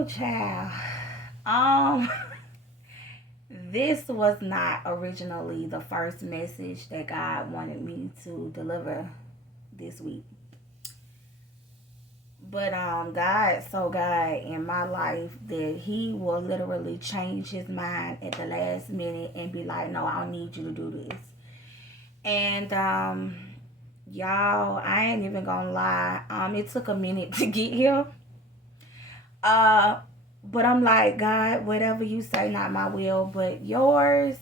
Oh, child. Um, this was not originally the first message that God wanted me to deliver this week. But God in my life that He will literally change His mind at the last minute and be like, no, I don't need you to do this. And y'all, I ain't even gonna lie. It took a minute to get here. Uh, but I'm like, God, whatever you say, not my will, but yours.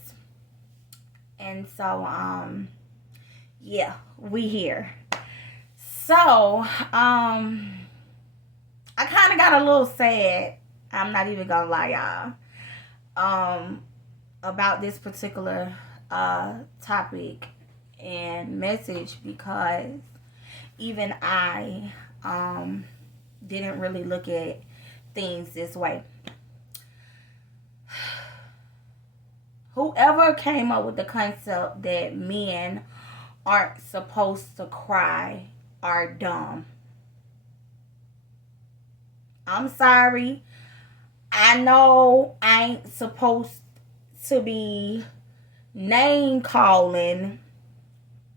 And so, yeah, we here. So, I kind of got a little sad. I'm not even gonna lie, y'all. About this particular topic and message because even I didn't really look at things this way. Whoever came up with the concept that men aren't supposed to cry are dumb. I'm sorry. I know I ain't supposed to be name calling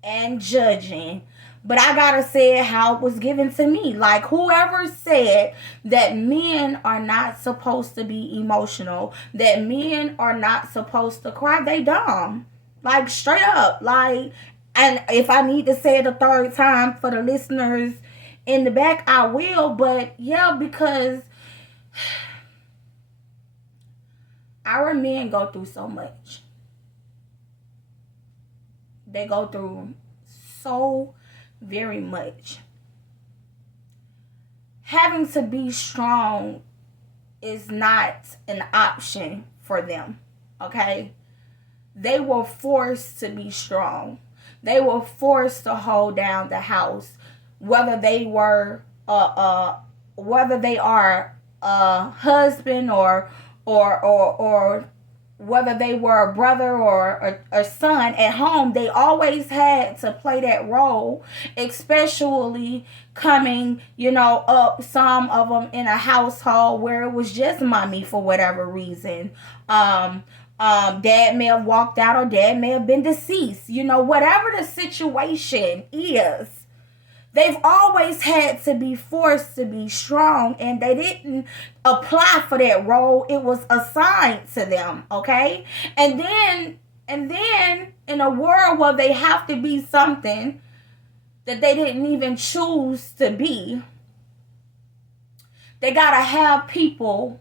and judging, but I gotta say it how it was given to me. Like, whoever said that men are not supposed to be emotional, that men are not supposed to cry, they dumb. Like, straight up. Like, and if I need to say it a third time for the listeners in the back, I will. But yeah, because our men go through so much. They go through so very much. Having to be strong is not an option for them. Okay? They were forced to be strong. They were forced to hold down the house, whether they were whether they are a husband or whether they were a brother or a son at home. They always had to play that role, especially coming, up some of them in a household where it was just mommy for whatever reason. Dad may have walked out or dad may have been deceased. Whatever the situation is, they've always had to be forced to be strong, and they didn't apply for that role. It was assigned to them, okay? And then in a world where they have to be something that they didn't even choose to be, they gotta have people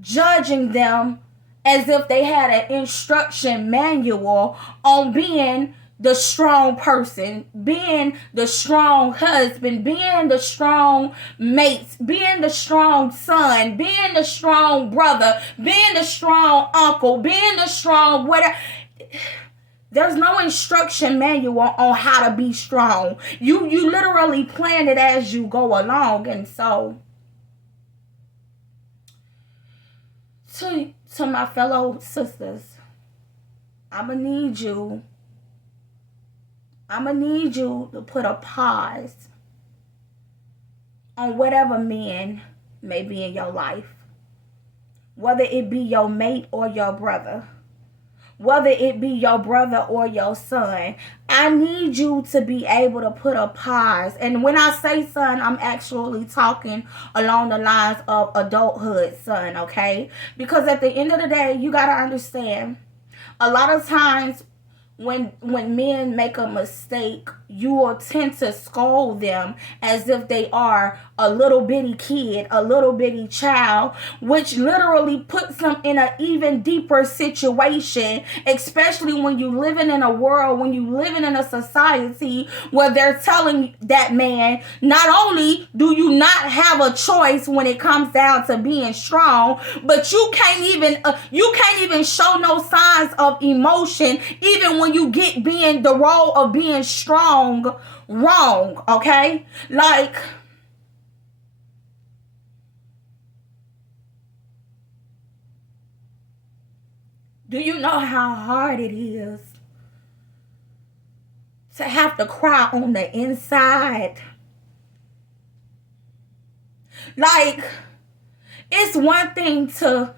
judging them as if they had an instruction manual on being the strong person, being the strong husband, being the strong mate, being the strong son, being the strong brother, being the strong uncle, being the strong whatever. There's no instruction manual on how to be strong. You literally plan it as you go along. And so to my fellow sisters, I'ma need you to put a pause on whatever men may be in your life, whether it be your mate or your brother, whether it be your brother or your son. I need you to be able to put a pause. And when I say son, I'm actually talking along the lines of adulthood son, okay? Because at the end of the day, you got to understand, a lot of times when men make a mistake, you will tend to scold them as if they are a little bitty kid, a little bitty child, which literally puts them in an even deeper situation, especially when you living in a world, when you living in a society where they're telling that man, not only do you not have a choice when it comes down to being strong, but you can't even show no signs of emotion, even when you get being the role of being strong wrong, okay? Like, do you know how hard it is to have to cry on the inside? Like, It's one thing to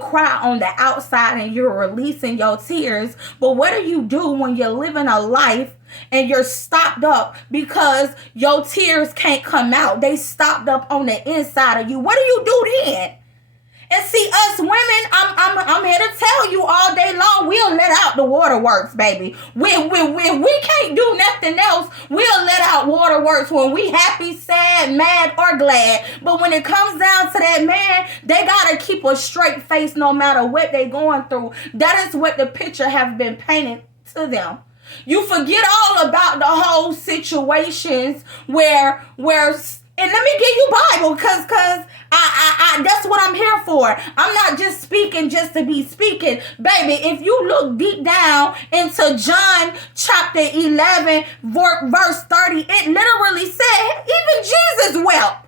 cry on the outside and you're releasing your tears, but what do you do when you're living a life and you're stopped up because your tears can't come out? They stopped up on the inside of you. What do you do then? And see, us women, I'm here to tell you all day long, we'll let out the waterworks, baby. When we can't do nothing else, we'll let out waterworks when we happy, sad, mad, or glad. But when it comes down to that man, they gotta keep a straight face no matter what they going through. That is what the picture have been painted to them. You forget all about the whole situations where and let me give you Bible, cause I that's what I'm here for. I'm not just speaking just to be speaking. Baby, if you look deep down into John chapter 11, verse 30, it literally said, even Jesus wept.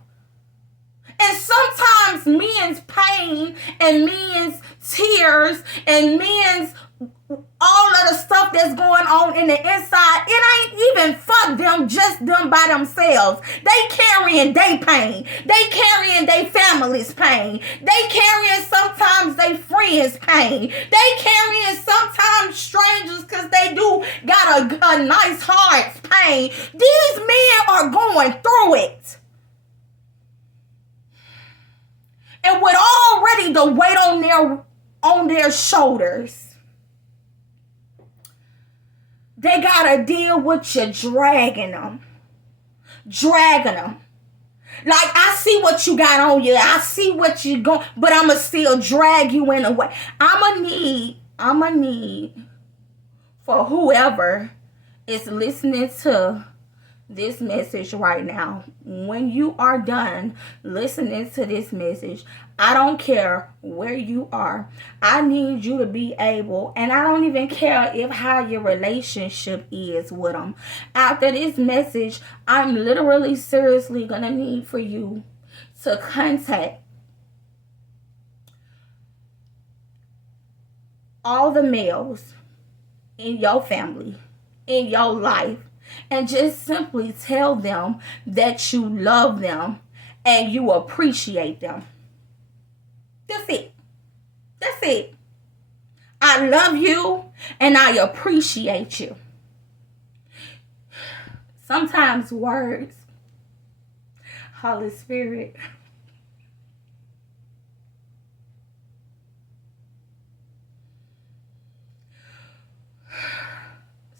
And sometimes men's pain and men's tears and men's all of the stuff that's going on in the inside, it ain't even for them, just them by themselves. They carrying their pain. They carrying their family's pain. They carrying sometimes their friends' pain. They carrying sometimes strangers because they do got a nice heart's pain. These men are going through it. And with already the weight on their shoulders, they gotta deal with you dragging them. Like, I see what you got on you. I see what you going, but I'ma still drag you in a way. I'ma need for whoever is listening to this message right now. When you are done listening to this message, I don't care where you are. I need you to be able, and I don't even care if how your relationship is with them. After this message, I'm literally seriously gonna need for you to contact all the males in your family, in your life, and just simply tell them that you love them and you appreciate them. That's it. That's it. I love you and I appreciate you. Sometimes words, Holy Spirit,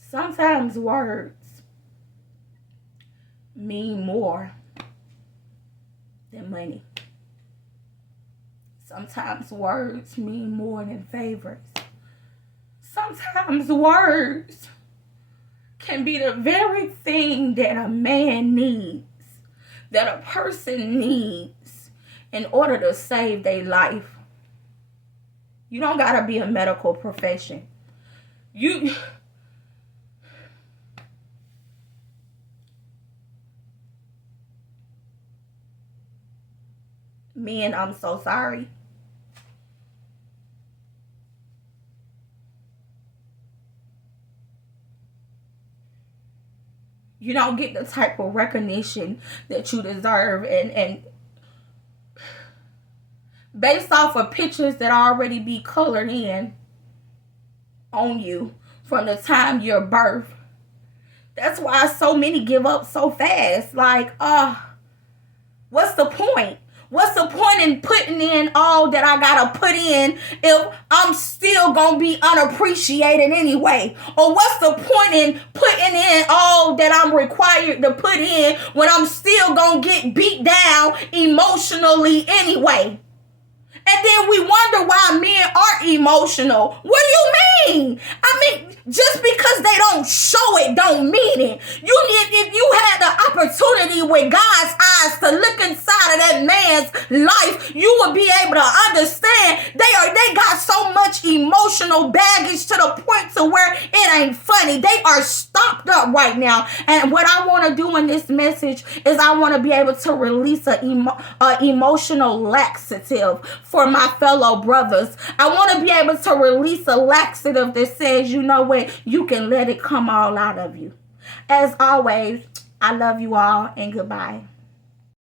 sometimes words mean more than money. Sometimes words mean more than favors. Sometimes words can be the very thing that a man needs, that a person needs in order to save their life. You don't gotta be a medical profession. Men, I'm so sorry. You don't get the type of recognition that you deserve, and based off of pictures that already be colored in on you from the time you're birth. That's why so many give up so fast. Like, what's the point? What's the point in putting in all that I gotta put in if I'm still gonna be unappreciated anyway? Or what's the point in putting in all that I'm required to put in when I'm still gonna get beat down emotionally anyway? And then we wonder why men aren't emotional. What do you mean? I mean, just because they don't show it don't mean it. If you had the opportunity with God's eyes to look inside of that man's life, you would be able to understand they got so much emotional baggage to the point to where it ain't funny. They are stopped up right now. And what I want to do in this message is I want to be able to release a emotional laxative for my fellow brothers. I want to be able to release a laxative that says, you know what, you can let it come all out of you. As always, I love you all and goodbye.